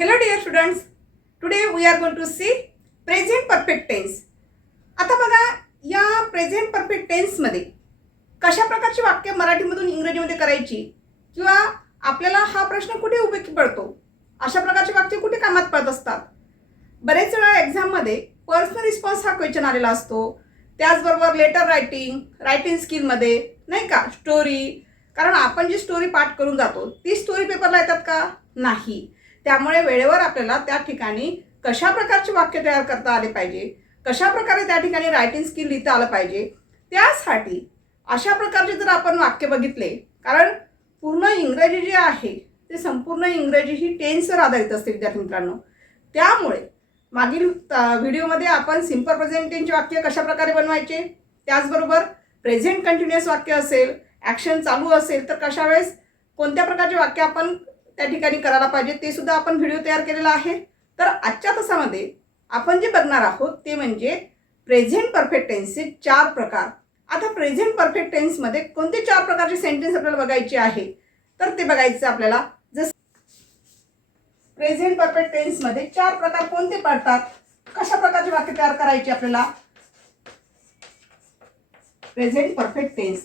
Hello dear students, today we are going to see present perfect tense. आता बघा या present perfect tense मध्ये कशा प्रकारची वाक्य मराठीमधून इंग्रजीमध्ये करायची किंवा आपल्याला हा प्रश्न कुठे उपयोगी पडतो, अशा प्रकारची वाक्य कुठे कामात पडत असतात. बरेच वेळा एक्झाम मध्ये पर्सनल रिस्पॉन्स हा क्वेश्चन आलेला असतो. त्याचबरोबर लेटर रायटिंग स्किल मध्ये नाही का, स्टोरी, कारण आपण जी स्टोरी पाठ करून जातो ती स्टोरी पेपरला येतात का, नाही. त्यामुळे वेळेवर आपल्याला त्या ठिकाणी कशा प्रकारचे वाक्य तयार करता आले पाहिजे, कशा प्रकारे त्या ठिकाणी रायटिंग स्किल लिहिता आलं पाहिजे, त्यासाठी अशा प्रकारचे जर आपण वाक्य बघितले, कारण पूर्ण इंग्रजी जे आहे ते संपूर्ण इंग्रजी ही टेन्सवर आधारित असते विद्यार्थी मित्रांनो. त्यामुळे मागील व्हिडिओमध्ये आपण सिंपल प्रेझेंट टेन्सचे वाक्य कशा प्रकारे बनवायचे, त्याचबरोबर प्रेझेंट कंटिन्युअस वाक्य असेल, ॲक्शन चालू असेल तर कशा वेळेस कोणत्या प्रकारचे वाक्य आपण त्या ठिकाणी करायला पाहिजे ते सुद्धा आपण व्हिडिओ तयार केलेला आहे. तर आजच्या तासामध्ये आपण जे बघणार आहोत ते म्हणजे प्रेझेंट परफेक्ट टेन्सचे 4 प्रकार. आता प्रेझेंट परफेक्ट टेन्समध्ये कोणते 4 प्रकारचे सेंटेन्स आपल्याला बघायचे आहे तर ते बघायचं आपल्याला. जसं प्रेझेंट परफेक्ट टेन्समध्ये 4 प्रकार कोणते पडतात, कशा प्रकारचे वाक्य तयार करायचे आपल्याला प्रेझेंट परफेक्ट टेन्स.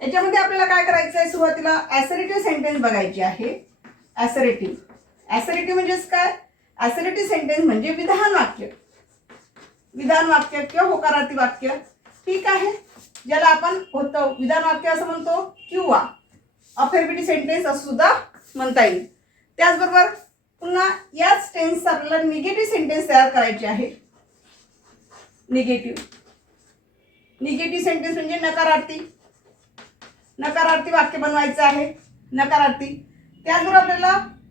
याच्यामध्ये आपल्याला काय करायचं आहे, सुरुवातीला ॲसर्टिव्ह सेंटेन्स बघायचे आहे. ॲसर्टिव्ह म्हणजेच काय, ॲसर्टिव्ह सेंटेन्स म्हणजे विधान वाक्य किंवा होकारार्थी वाक्य, ठीक आहे, ज्याला आपण विधान वाक्य असं म्हणतो किंवा अफर्मेटिव्ह सेंटेन्स असं सुद्धा म्हणता येईल. त्याचबरोबर पुन्हा याच टेन्सचा आपल्याला निगेटिव्ह सेंटेन्स तयार करायचे आहे. निगेटिव्ह सेंटेन्स म्हणजे नकारार्थी वाक्य बनवायचं आहे, नकारार्थी. त्याचबरोबर आपल्याला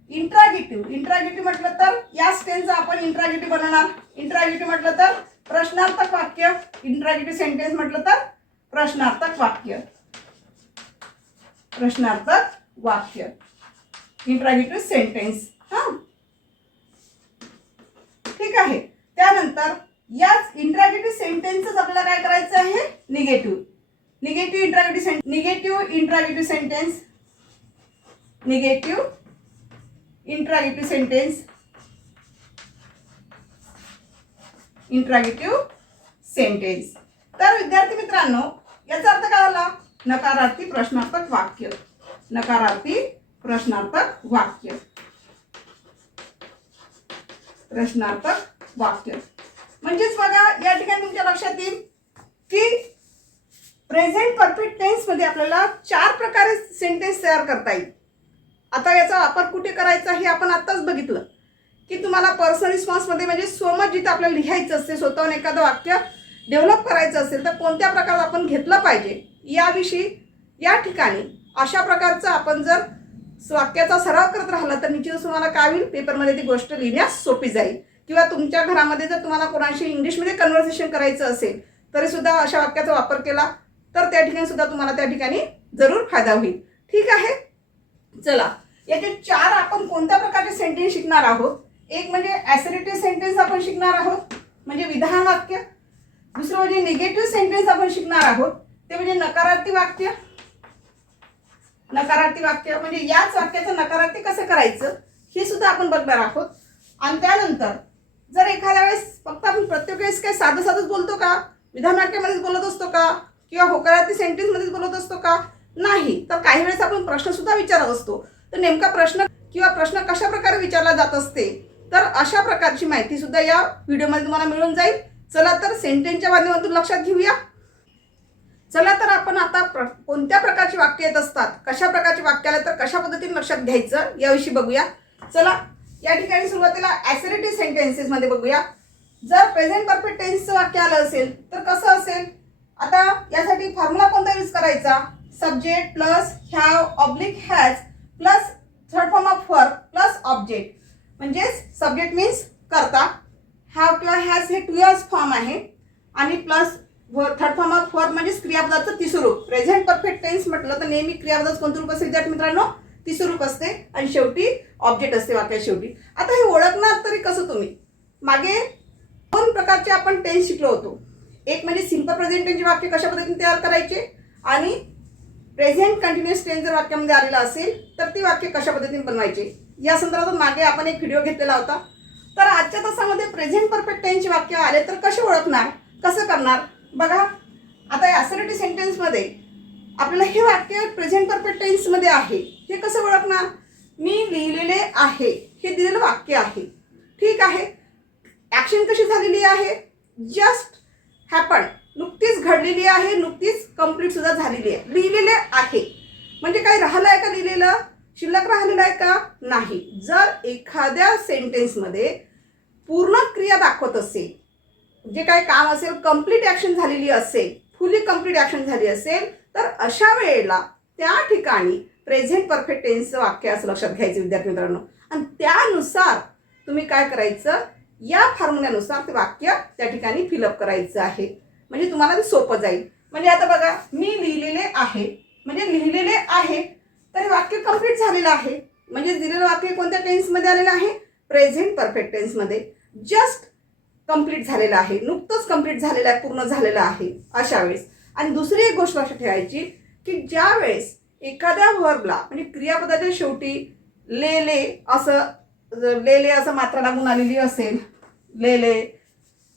इंट्रागेटिव्ह म्हटलं तर याच टेन्सचा आपण इंट्रागेटिव्ह बनवणार. इंट्रागेटिव्ह म्हटलं तर प्रश्नार्थक वाक्य, इंट्रागेटिव्ह सेंटेन्स म्हटलं तर प्रश्नार्थक वाक्य इंट्रागेटिव्ह सेंटेन्स. ठीक आहे. त्यानंतर याच इंट्रागेटिव्ह सेंटेन्सच आपल्याला काय करायचं आहे, निगेटिव्ह इंट्रागेटिव्ह सेंटेन्स. तर विद्यार्थी मित्रांनो याचा अर्थ काय झाला, नकारार्थी प्रश्नार्थक वाक्य. म्हणजेच बघा या ठिकाणी तुमच्या लक्षात येईल की प्रेझेंट परफेक्ट टेन्स मध्ये आपल्याला 4 प्रकारे सेंटेन्स तयार करता येईल. आता याचा वापर कुठे करायचा हे आपण आताच बघितलं की तुम्हाला पर्सनल रिस्पॉन्स मध्ये म्हणजे स्वमत जिथे आपल्याला लिहायचं असते, स्वतःहून एखादं वाक्य डेव्हलप करायचं असेल तर कोणत्या प्रकारात आपण घेतलं पाहिजे याविषयी या ठिकाणी अशा प्रकारचं आपण जर वाक्याचा सराव करत राहिला तर निश्चितच तुम्हाला काय होईल, पेपरमध्ये ती गोष्ट लिहिण्यास सोपी जाईल. किंवा तुमच्या घरामध्ये जर तुम्हाला कोणाशी इंग्लिशमध्ये कन्व्हर्सेशन करायचं असेल तरी सुद्धा अशा वाक्याचा वापर केला तर त्या ठिकाणी सुद्धा तुम्हाला त्या ठिकाणी जरूर फायदा होईल. ठीक आहे. चला याचे 4 आपण कोणत्या प्रकारचे सेंटेन्स शिकणार आहोत. एक म्हणजे ॲसर्टिव्ह सेंटेन्स आपण शिकणार आहोत, म्हणजे विधान वाक्य. दुसरं म्हणजे निगेटिव्ह सेंटेन्स आपण शिकणार आहोत, ते म्हणजे नकारार्थी वाक्य म्हणजे याच वाक्याचं नकारार्थी कसं करायचं हे सुद्धा आपण बघणार आहोत. आणि त्यानंतर जर एखाद्या वेळेस फक्त आपण प्रत्येक वेळेस काय साधंच बोलतो का, विधान वाक्यामध्येच बोलत असतो का किंवा होकारार्थी सेंटेन्समध्येच बोलत असतो का, नाही. तर काही वेळेस आपण प्रश्न सुद्धा विचारत असतो. तर नेमका प्रश्न कशा प्रकारे विचारला जात असते तर अशा प्रकारची माहिती सुद्धा या व्हिडिओमध्ये तुम्हाला मिळून जाईल. चला तर सेंटेन्सच्या माध्यमातून लक्षात घेऊया. चला तर आपण आता कोणत्या प्रकारची वाक्य येत असतात, कशा प्रकारची वाक्य आले तर कशा पद्धतीने लक्षात घ्यायचं याविषयी बघूया. चला या ठिकाणी सुरुवातीला ॲसर्टिव्ह सेंटेन्सेस मध्ये बघूया. जर प्रेझेंट परफेक्ट टेन्सचं वाक्य आलं असेल तर कसं असेल, आता यासाठी फॉर्म्युला कोणता यूज करायचा, subject plus have oblique has plus third form of verb plus object. म्हणजेच सब्जेक्ट मीन्स करता, हॅव किंवा हॅज हे 2s फॉर्म आहे आणि plus third form of verb म्हणजे क्रियापदाचं तिसरं रूप. प्रेझेंट परफेक्ट टेन्स म्हटलं तर नेहमी क्रियापदाचं कोणतं रूप असते विद्यार्थी मित्रांनो, तिसरं रूप असते आणि शेवटी ऑब्जेक्ट असते वाक्यात शेवटी. आता हे ओळखणार तरी कसं तुम्ही, मागे 2 प्रकारचे आपण टेन्स शिकलो होतो. एक म्हणजे सिंपल प्रेझेंट टेन्सचे वाक्य कशा पद्धतीने तयार करायचे आणि प्रेझेंट कंटिन्युअस टेन्स जर वाक्यामध्ये आलेला असेल तर ती वाक्य कशा पद्धतीने बनवायचे या संदर्भात मागे आपण एक व्हिडिओ घेतलेला होता. तर आजच्या तासामध्ये प्रेझेंट परफेक्ट टेन्सचे वाक्य आले तर कसे ओळखणार, कसं करणार बघा. आता या ॲसर्टिव्ह सेंटेन्समध्ये आपल्याला हे वाक्य प्रेझेंट परफेक्ट टेन्समध्ये आहे, हे कसं ओळखणार. मी लिहिलेले आहे हे दिलेलं वाक्य आहे, ठीक आहे. ॲक्शन कशी झालेली आहे, जस्ट हॅपन, नुकतीच घडलेली आहे, नुकतीच कंप्लीट सुद्धा झालेली आहे. लिहिलेले आहे म्हणजे काय राहिलं आहे का, लिहिलेलं शिल्लक राहिलेलं आहे का, नाही. जर एखाद्या सेंटेन्समध्ये पूर्ण क्रिया दाखवत असेल, जे काय काम असेल कंप्लीट ॲक्शन झालेली असेल, फुली कंप्लीट ॲक्शन झाली असेल, तर अशा वेळेला त्या ठिकाणी प्रेझेंट परफेक्ट टेन्सचं वाक्य असं लक्षात घ्यायचं विद्यार्थी मित्रांनो. आणि त्यानुसार तुम्ही काय करायचं, या फॉर्म्युल्यानुसार ते वाक्य त्या ठिकाणी फिलअप करायचं आहे, म्हणजे तुम्हाला ते सोपं जाईल. म्हणजे आता बघा, मी लिहिलेले आहे म्हणजे लिहिलेले आहे, तर हे वाक्य कंप्लीट झालेलं आहे. म्हणजे दिलेलं वाक्य कोणत्या टेन्समध्ये आलेलं आहे, प्रेझेंट परफेक्ट टेन्समध्ये. जस्ट कंप्लीट झालेलं आहे, नुकतंच कंप्लीट झालेलं आहे, पूर्ण झालेलं आहे अशा वेळेस. आणि दुसरी एक गोष्ट लक्षात ठेवायची की ज्या वेळेस एखाद्या व्हर्बला म्हणजे क्रियापदाच्या शेवटी लेले असं मात्रा लागून आलेली असेल, लेले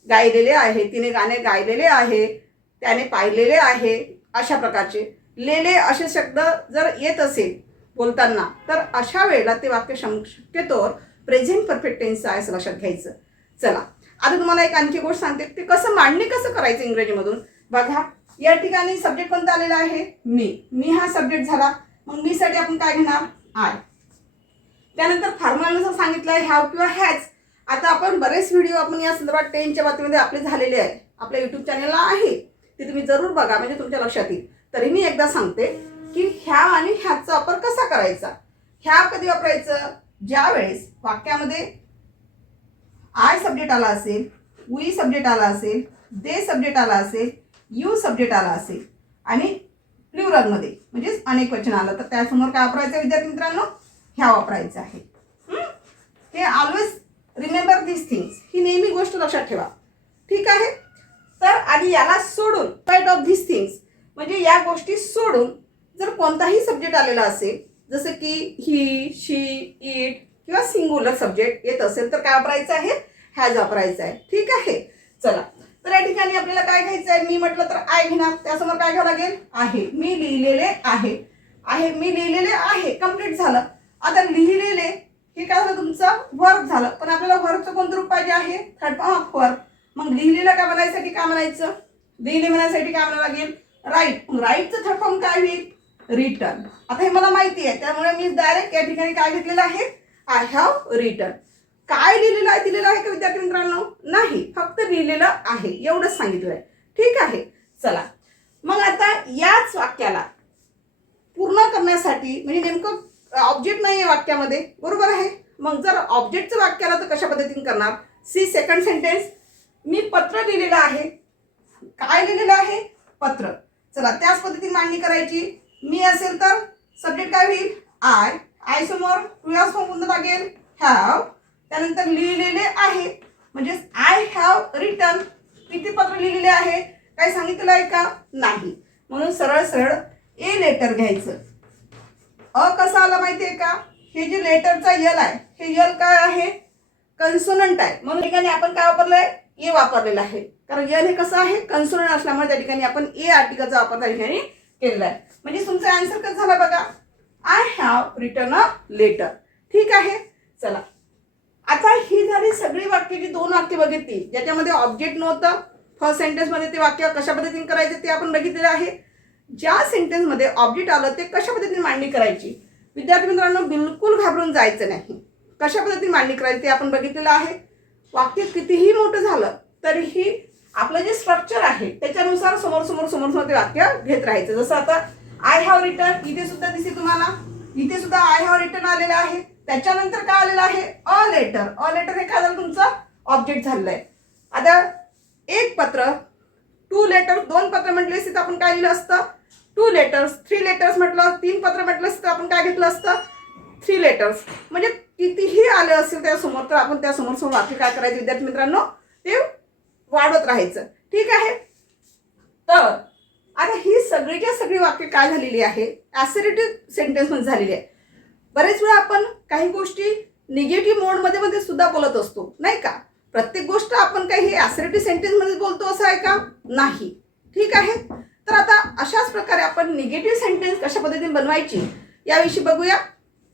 गायलेले आहे, तिने गाणे गायलेले आहे, त्याने पाहिलेले आहे, अशा प्रकारचे लेले असे शब्द जर येत असेल बोलताना, तर अशा वेळेला ते वाक्य शक्यतोवर प्रेझेंट परफेक्ट टेन्स आहे असं लक्षात घ्यायचं. चला आता तुम्हाला एक आणखी गोष्ट सांगते, ते कसं मांडणी कसं करायचं इंग्रजीमधून बघा. या ठिकाणी सब्जेक्ट कोणता आलेला आहे, मी हा सब्जेक्ट झाला. मग मी साठी आपण काय घेणार, आय. त्यानंतर फॉर्म्युलानुसार सांगितलं आहे हॅव किंवा हॅज. आता आपण बरेच व्हिडिओ आपण या संदर्भात टेनच्या बाबतीमध्ये आपले झालेले आहे, आपल्या यूट्यूब चॅनलला आहे, ते तुम्ही जरूर बघा म्हणजे तुमच्या लक्षात येईल. तरी मी एकदा सांगते की हॅव आणि हॅजचा वापर कसा करायचा. हॅव कधी वापरायचं, ज्या वेळेस वाक्यामध्ये आय सब्जेक्ट आला असेल, वी सब्जेक्ट आला असेल, दे सब्जेक्ट आला असेल, यू सब्जेक्ट आला असेल आणि प्लुरलमध्ये म्हणजेच अनेक वचन आलं, तर त्यासमोर काय वापरायचं विद्यार्थी मित्रांनो, ह्या वापरायचं आहे. हे ऑलवेज रिमेंबर दिस थिंग्स, ही नेहमी गोष्ट लक्षात ठेवा, ठीक आहे. तर आणि याला सोडून पार्ट ऑफ दिस थिंग्स म्हणजे या गोष्टी सोडून जर कोणताही सब्जेक्ट आलेला असेल, जसं की ही, शी, इट किंवा सिंग्युलर सब्जेक्ट येत असेल, तर काय वापरायचं आहे, हॅज वापरायचं आहे, ठीक आहे. चला तर या ठिकाणी आपल्याला काय घ्यायचं आहे, मी म्हटलं तर आय घेणार, त्यासमोर काय घ्यावं लागेल, आहे. मी लिहिलेले आहे, मी लिहिलेले आहे कंप्लीट झालं. आता लिहिलेले हे काय झालं, तुमचं वर्ब झालं, पण आपल्याला वर्बचं कोणतं रूप पाहिजे आहे, थर्ड फॉर्म ऑफ वर्ब. मग लिहिलेलं काय म्हणायसाठी काय म्हणायचं, लिहिले म्हणायसाठी काय म्हणावं लागेल, राईट. मग राईटचं थर्ड फॉर्म काय होईल, रिटर्न. आता हे मला माहिती आहे, त्यामुळे मी डायरेक्ट या ठिकाणी काय घेतलेलं आहे, आय हॅव रिटर्न. काय लिहिलेलं आहे, दिलेलं आहे का विद्यार्थी मित्रांनो, नाही, फक्त लिहिलेलं आहे एवढंच सांगितलं आहे, ठीक आहे. चला मग आता याच वाक्याला पूर्ण करण्यासाठी म्हणजे नेमकं ऑब्जेक्ट नाही आहे वाक्यामध्ये, बरोबर आहे. मग जर ऑब्जेक्टचं वाक्य आलं तर कशा पद्धतीने करणार, सी सेकंड सेंटेन्स, मी पत्र लिहिलेलं आहे, काय लिहिलेलं आहे, पत्र. चला त्याच पद्धतीने मांडणी करायची. मी असेल तर सब्जेक्ट काय होईल, आय समोर क्रियास फॉर्म कोणतं लागेल, हॅव. त्यानंतर लिहिलेले आहे म्हणजे आय हॅव रिटन. किती पत्र लिहिलेले आहे, काय सांगितलेलं आहे का, नाही. म्हणून सरळ सरळ ए लेटर घ्यायचं. अ कसा आला माहिती आहे का, हे जे लेटरचा यल आहे, हे यल काय आहे, कन्सोनंट आहे, म्हणून ठिकाणी आपण काय वापरलंय, ए वापरलेलं आहे. कारण यल हे कसं आहे, कन्सोनंट असल्यामुळे त्या ठिकाणी आपण ए आर्टिकलचा वापर त्या ठिकाणी केलेला आहे. म्हणजे तुमचा आन्सर कसं झाला बघा, I have written a letter, ठीक आहे. चला आता ही झाली सगळी वाक्य, जी दोन वाक्य बघितली ज्याच्यामध्ये ऑब्जेक्ट नव्हतं. फर्स्ट सेंटेन्समध्ये ते वाक्य कशा पद्धतीने करायचे ते आपण बघितलेलं आहे. ज्या सेंटेन्समध्ये ऑब्जेक्ट आलं ते कशा पद्धतीने मांडणी करायची, विद्यार्थी मित्रांनो बिलकुल घाबरून जायचं नाही. कशा पद्धतीने मांडणी करायची ते आपण बघितलेलं आहे. वाक्य कितीही मोठं झालं तरीही आपलं जे स्ट्रक्चर आहे त्याच्यानुसार समोर ते वाक्य घेत राहायचं. जसं आता आय हॅव रिटर्न, इथे सुद्धा दिसते तुम्हाला, इथे सुद्धा आय हॅव रिटर्न आलेलं आहे. त्याच्यानंतर काय आलेलं आहे, अ लेटर. अ लेटर हे काय झालं, तुमचं ऑब्जेक्ट झालेलं आहे. आता एक पत्र, टू लेटर, दोन पत्र म्हटले असते तर आपण काय लिहिलं असतं, टू लेटर्स. थ्री लेटर्स म्हटलं, तीन पत्र म्हटलं असतं आपण काय घेतलं असतं, थ्री लेटर्स. म्हणजे कितीही आले असेल त्यासमोर तर आपण त्यासमोर वाक्य काय करायचं विद्यार्थी मित्रांनो, ते वाढवत राहायचं, ठीक आहे. तर आता ही सगळीच्या सगळी वाक्य काय झालेली आहे, ॲसर्टिव्ह सेंटेन्समध्ये झालेली आहे. बरेच वेळा आपण काही गोष्टी निगेटिव्ह मोडमध्ये सुद्धा बोलत असतो, नाही का? प्रत्येक गोष्ट आपण काही हे ॲसर्टिव्ह सेंटेन्समध्ये बोलतो असं आहे का? नाही. ठीक आहे. तर आता अशाच प्रकारे आपण निगेटिव्ह सेंटेन्स कशा पद्धतीने बनवायची याविषयी बघूया.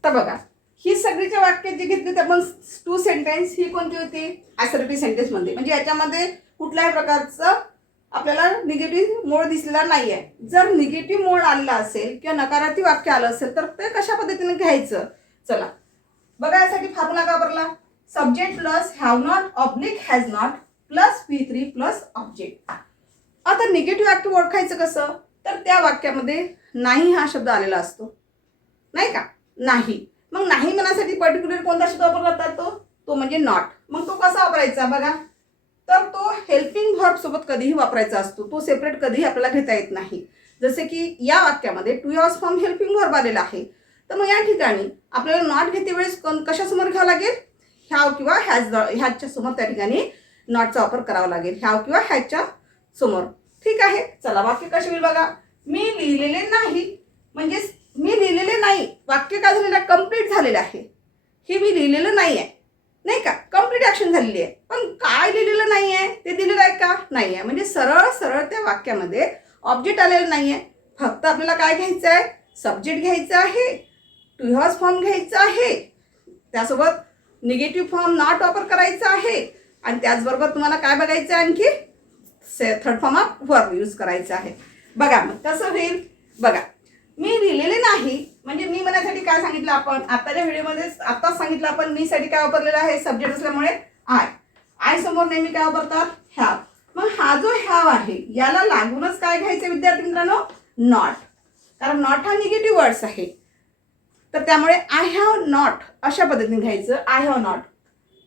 तर बघा, ही सगळीच्या वाक्यात जे घेतली ते आपण टू सेंटेन्स, ही कोणती होती? ॲसर्टिव्ह सेंटेन्समध्ये. म्हणजे याच्यामध्ये कुठल्याही प्रकारचं आपल्याला निगेटिव्ह मोड दिसलेला नाही आहे. जर निगेटिव्ह मोड आलेला असेल किंवा नकारात्मक वाक्य आलं असेल तर ते कशा पद्धतीने घ्यायचं? चला बघा, यासाठी फॉर्म्युला का वापरला? Subject plus have not oblique has not plus V3 plus object. आता निगेटिव्ह वाक्य ओळखायचं कसं? तर त्या वाक्यामध्ये नाही हा शब्द आलेला असतो, नाही का? नाही. मग नाही म्हणण्यासाठी पर्टिक्युलर कोणता शब्द वापरला जातो? तो म्हणजे नॉट. मग तो कसा वापरायचा बघा, तर तो हेल्पिंग व्हर्ब सोबत कधीही वापरायचा असतो. तो सेपरेट कधीही आपल्याला घेता येत नाही. जसे की या वाक्यामध्ये to use form helping verb आलेला आहे. तर मग या ठिकाणी आपल्याला नॉट घेते वेळेस कशासमोर घ्यावं लागेल? हॅव किंवा ह्याच्या समोर त्या ठिकाणी नॉटचा वापर करावा लागेल. हॅव किंवा ह्याच्या समोर. ठीक आहे. चला वाक्य कसे होईल बघा. मी लिहिलेले नाही, म्हणजेच मी लिहिलेले नाही. वाक्य काय झालेलं आहे? कम्प्लीट झालेलं आहे. हे मी लिहिलेलं नाही आहे, नाही का? कम्प्लीट ॲक्शन झालेली आहे. पण काय लिहिलेलं नाही आहे? ते दिलेलं आहे का? नाही आहे. म्हणजे सरळ सरळ त्या वाक्यामध्ये ऑब्जेक्ट आलेलं नाही आहे. फक्त आपल्याला काय घ्यायचं आहे? सब्जेक्ट घ्यायचं आहे, टू हॅज फॉर्म घ्यायचा आहे, त्यासोबत निगेटिव्ह फॉर्म नॉट वापर करायचा आहे आणि त्याचबरोबर तुम्हाला काय बघायचं आहे? आणखी third form of verb use करायचा आहे. बघा मग कसं होईल बघा. मी लिहिलेले नाही म्हणजे मी म्हणण्यासाठी काय सांगितलं आपण आताच्या व्हिडिओमध्ये? आताच सांगितलं आपण मी साठी काय वापरलेलं आहे? सब्जेक्ट असल्यामुळे आय समोर नेहमी काय वापरतात? हॅव. मग हा जो हॅव आहे याला लागूनच काय घ्यायचं विद्यार्थी मित्रांनो? नॉट. कारण नॉट हा निगेटिव्ह वर्ड्स आहे. तर त्यामुळे आय हॅव नॉट अशा पद्धतीने घ्यायचं. I have not.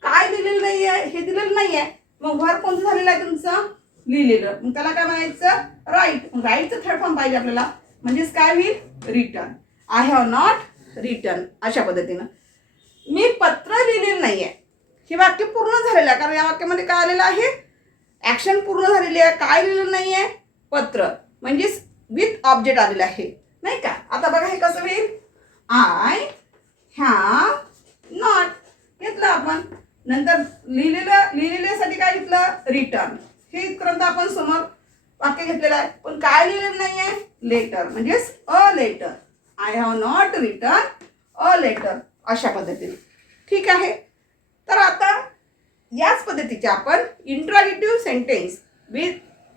काय दिलेलं नाही आहे? हे दिलेलं नाही आहे. मग वर्ब कोणतं झालेलं आहे तुमचं? लिहिलेलं. मग त्याला काय म्हणायचं? राईट. राईटचं थर्ड फॉर्म पाहिजे आपल्याला, म्हणजेच काय होईल? Return. I have not return अशा पद्धतीनं. मी पत्र लिहिलेलं नाही आहे. हे वाक्य पूर्ण झालेलं आहे कारण या वाक्यामध्ये काय आलेलं आहे? ॲक्शन पूर्ण झालेली आहे. काय लिहिलेलं नाही आहे? पत्र. म्हणजेच विथ ऑब्जेक्ट आलेलं आहे, नाही का? आता बघा हे कसं होईल? आय हॅव नॉट घेतलं आपण. नंतर लिहिलेल्यासाठी काय घेतलं? रिटर्न. हे इथपर्यंत आपण समोर वाक्य घेतलेलं आहे. पण काय लिहिलेलं नाही आहे? लेटर. म्हणजेच a letter. I have not return a letter अशा पद्धतीने. ठीक आहे. तर आता याच पद्धतीचे आपण इंट्रॉगेटिव्ह सेंटेन्स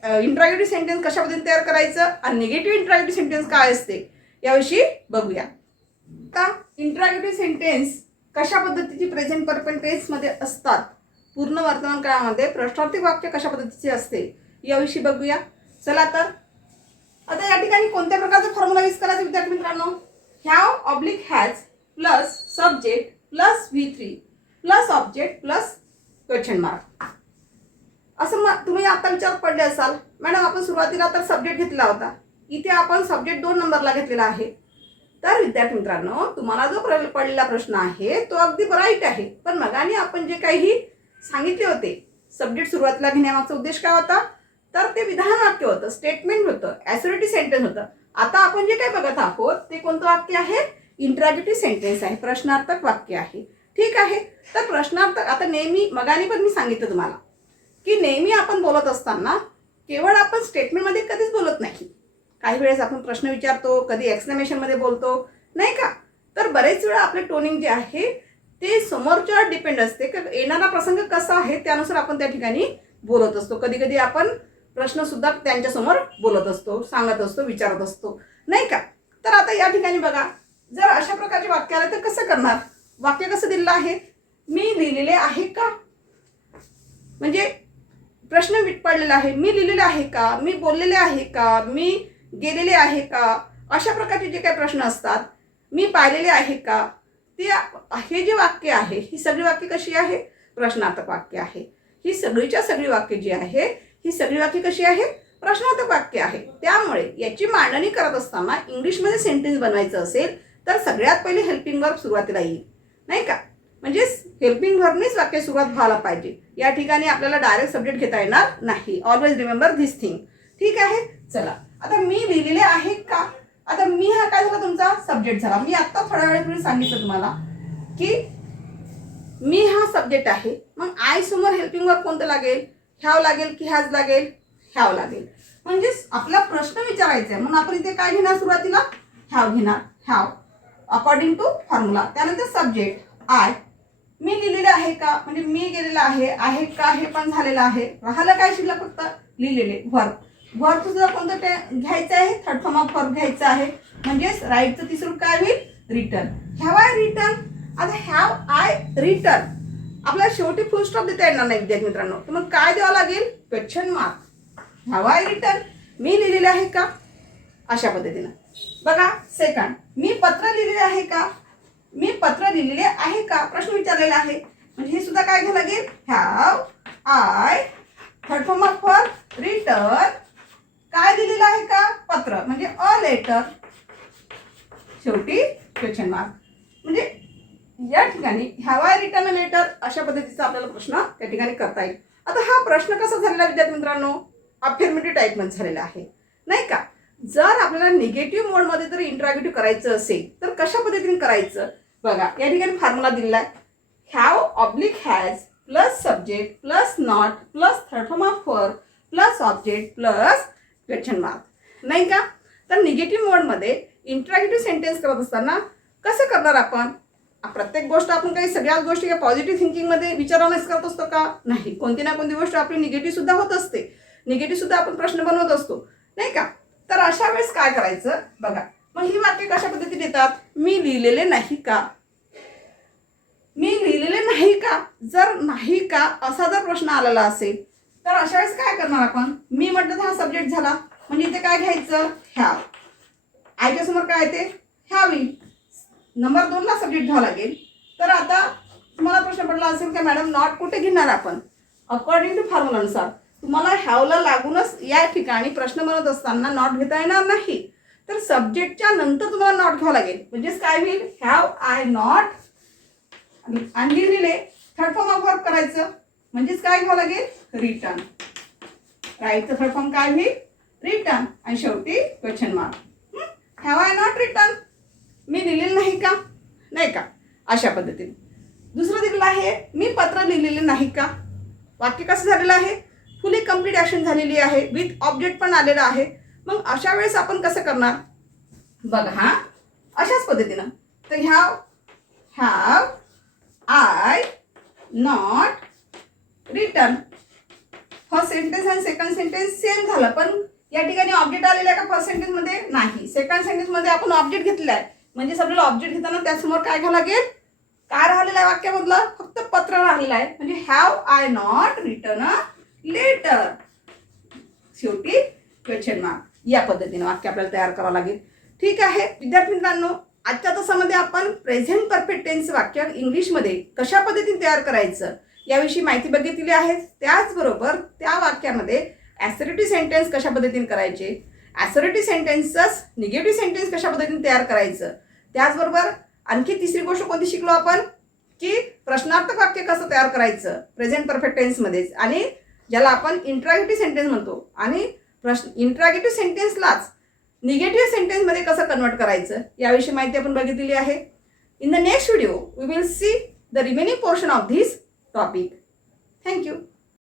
इंट्रॉगेटिव्ह सेंटेन्स कशा पद्धतीने तयार करायचं आणि निगेटिव्ह इंट्रॉगेटिव्ह सेंटेन्स काय असते याविषयी बघूया. आता इंट्रॉगेटिव्ह सेंटेन्स कशा पद्धतीची प्रेझेंट परफेक्ट टेन्समध्ये असतात, पूर्ण वर्तमान काळामध्ये प्रश्नार्थी वाक्य कशा पद्धतीचे असते याविषयी बघूया. चला तर आता या ठिकाणी कोणत्या प्रकारचा फॉर्म्युला यूज करायचा विद्यार्थी मित्रांनो? Have oblique has plus subject plus V3 plus object plus question mark. असं तुम्ही आता विचार पडले असाल, मॅडम आपण सुरुवातीला तर सब्जेक्ट घेतला होता, इथे आपण सब्जेक्ट 2 नंबरला घेतलेला आहे. तर विद्यार्थी मित्रांनो तुम्हाला जो पडलेला प्रश्न आहे तो अगदी राईट आहे. पण मगाने आपण जे काही सांगितले होते सब्जेक्ट सुरुवातीला घेण्यामागचा उद्देश काय होता? तर ते विधान वाक्य होतं, स्टेटमेंट होतं, ॲसर्टिव्ह सेंटेन्स होतं. आता आपण जे काही बघत आहोत ते कोणतं वाक्य आहे? इंट्रॉगेटिव्ह सेंटेन्स आहे, प्रश्नार्थक वाक्य आहे. ठीक आहे. तर प्रश्नार्थक आता नेहमी मगाने पण मी सांगितलं तुम्हाला की नेहमी आपण बोलत असताना केवळ आपण स्टेटमेंटमध्ये कधीच बोलत नाही. काही वेळेस आपण प्रश्न विचारतो, कधी एक्सप्लेनेशनमध्ये बोलतो, नाही का? तर बरेच वेळा आपले टोनिंग जे आहे ते समोरच्यावर डिपेंड असते की येणारा प्रसंग कसा आहे त्यानुसार आपण त्या ठिकाणी बोलत असतो. कधी कधी आपण प्रश्नसुद्धा त्यांच्यासमोर बोलत असतो, सांगत असतो, विचारत असतो, नाही का? तर आता या ठिकाणी बघा, जर अशा प्रकारचे वाक्य आलं तर कसं करणार? वाक्य कसं दिलेलं आहे? मी लिहिलेले आहे का? म्हणजे प्रश्न पडलेला आहे. मी लिहिलेले आहे का? मी बोललेले आहे का? मी गेलेले आहे का? अशा प्रकारचे जे काही प्रश्न असतात, मी पाहिलेले आहे का? ते हे जे वाक्य आहे ही सगळी वाक्य कशी आहे? प्रश्नार्थक वाक्य आहे. ही सगळीच्या सगळी वाक्य जी आहे ही सगळी वाक्य कशी आहे? प्रश्नार्थक वाक्य आहे. त्यामुळे याची मांडणी करत असताना इंग्लिशमध्ये सेंटेन्स बनवायचं असेल तर सगळ्यात पहिले हेल्पिंग वर्ब सुरुवातीला येईल, नाही का? म्हणजेच हेल्पिंग वर्बनेच वाक्य सुरुवात व्हायला पाहिजे. या ठिकाणी आपल्याला डायरेक्ट सब्जेक्ट घेता येणार नाही. Always remember this thing. ठीक आहे. चला आता मी लिहिलेले आहे का? आता मी हा काय झाला तुमचा सब्जेक्ट झाला. मी आता थोड्या वेळापूर्वी सांगितलं तुम्हाला की मी हा सब्जेक्ट आहे. मग आय समोर हेल्पिंग वर्ब कोणतं लागेल? हॅव लागेल की हॅज लागेल? हॅव लागेल. म्हणजेच आपला प्रश्न विचारायचा आहे म्हणून आपण इथे काय घेणार? सुरुवातीला हॅव घेणार. Have according to formula. त्यानंतर सब्जेक्ट आय. मी लिहिलेलं आहे का? म्हणजे मी गेलेलं आहे का? हे पण झालेलं आहे. राहिलं काय शिल्लक? फक्त लिहिलेले वर्ब. वर्ब सुद्धा कोणतं घ्यायचं आहे? थर्ड फॉर्म ऑफ वर्ब घ्यायचं आहे. म्हणजेच राईटचं तिसरं रूप काय होईल? रिटर्न. Have I return. आता हॅव आय रिटर्न आपल्याला शेवटी फुल स्टॉप देता येणार नाही विद्यार्थी मित्रांनो. तर मग काय द्यावं लागेल? Question mark. Have I return. मी लिहिलेले आहे का? अशा पद्धतीनं. बघा सेकंड, मी पत्र लिहिलेले आहे का? मी पत्र लिहिलेले आहे का? प्रश्न विचारलेला आहे. म्हणजे हे सुद्धा काय घ्यावं लागेल? Have I third form of verb return. काय दिलेलं आहे का? पत्र. म्हणजे अ लेटर. शेवटी क्वेश्चन मार्क. म्हणजे या ठिकाणी have I return a letter अशा पद्धतीचा आपल्याला प्रश्न त्या ठिकाणी करता येईल. आता हा प्रश्न कसा झालेला विद्यार्थी मित्रांनो? अफर्मेटिव्ह टाईपमध्ये झालेला आहे नाही का? जर आपल्याला निगेटिव्ह मोडमध्ये जर इंटरॅगेटिव्ह करायचं असेल तर कशा पद्धतीने करायचं? बघा या ठिकाणी फॉर्म्युला दिलेला आहे. Have oblique has plus subject plus not plus third form of verb plus object plus question mark नाही का? तर निगेटिव्ह मोडमध्ये इंटरॅगेटिव्ह सेंटेन्स करत असताना कसं करणार आपण? प्रत्येक गोष्ट आपण काही सगळ्याच गोष्टी पॉझिटिव्ह थिंकिंगमध्ये विचारानेच करत असतो का? नाही. कोणती ना कोणती गोष्ट आपली निगेटिव्ह सुद्धा होत असते. निगेटिव्ह सुद्धा आपण प्रश्न बनवत असतो नाही का? तर अशा वेळेस काय करायचं? बघा मग ही वाक्य कशा पद्धतीने येतात? मी लिहिलेले नाही का? मी लिहिलेले नाही का? जर नाही का असा जर प्रश्न आलेला असेल तर अशा वेळेस काय करणार आपण? मी म्हटलं तर हा सब्जेक्ट झाला. म्हणजे इथे काय घ्यायचं? हॅव. आयच्या समोर काय येते? हॅव येईल. नंबर 2 ला सब्जेक्ट घ्यावं लागेल. तर आता तुम्हाला प्रश्न पडला असेल की मॅडम नॉट कुठे घेणार आपण? अकॉर्डिंग टू फॉर्म्युलानुसार तुम्हाला हॅवला लागूनच या ठिकाणी प्रश्न बनवत असताना नॉट घेता येणार नाही. तर सब्जेक्टच्या नंतर तुम्हाला नॉट घ्यावं लागेल. म्हणजेच काय होईल? हॅव आय नॉट आणि लिहिलेले थर्ड फॉर्म ऑफ वर्ब करायचं. म्हणजेच काय घ्यावं लागेल? रिटर्न. राईटचं थर्ड फॉर्म काय होईल? रिटर्न. आणि शेवटी question mark. Have I not return. मी लिहिलेलं नाही का? नाही का? अशा पद्धतीने. दुसरं दिलेलं आहे मी पत्र लिहिलेले नाही का? वाक्य कसं झालेलं आहे? फुली कंप्लीट ॲक्शन झालेली आहे. विथ ऑब्जेक्ट पण आलेला आहे. मग अशा वेळेस आपण कसं करणार? बघा हा अशाच पद्धतीनं. तर have I not return. First sentence आणि सेकंड सेंटेन्स सेम झालं पण या ठिकाणी ऑब्जेक्ट आलेला आहे का फर्स्ट सेंटेन्समध्ये? नाही. सेकंड सेंटेन्समध्ये आपण ऑब्जेक्ट घेतलेला आहे. म्हणजे आपल्याला ऑब्जेक्ट घेताना त्यासमोर काय घ्यावं लागेल? काय राहिलेलं आहे वाक्यामधलं? फक्त पत्र राहिलेलं आहे. म्हणजे have I not return a letter. शेवटी क्वेश्चन मार्क. या पद्धतीने वाक्य आपल्याला तयार करावं लागेल. ठीक आहे विद्यार्थी मित्रांनो, आजच्या तासामध्ये आपण प्रेझेंट परफेक्ट टेन्स वाक्य इंग्लिशमध्ये कशा पद्धतीने तयार करायचं याविषयी माहिती बघितलेली आहे. त्याचबरोबर त्या वाक्यामध्ये ॲसर्टिव्ह सेंटेन्स कशा पद्धतीने करायचे, ॲसर्टिव्ह सेंटेन्सच निगेटिव्ह सेंटेन्स कशा पद्धतीने तयार करायचं, त्याचबरोबर आणखी तिसरी गोष्ट कोणती शिकलो आपण की प्रश्नार्थक वाक्य कसं तयार करायचं प्रेझेंट परफेक्ट टेन्समध्येच आणि ज्याला आपण इंट्रॅगेटिव्ह सेंटेन्स म्हणतो आणि इंट्रॅगेटिव्ह सेंटेन्सलाच निगेटिव्ह सेंटेन्समध्ये कसं कन्वर्ट करायचं याविषयी माहिती आपण बघितलेली आहे. In the next video we will see the remaining portion of this topic. Thank you.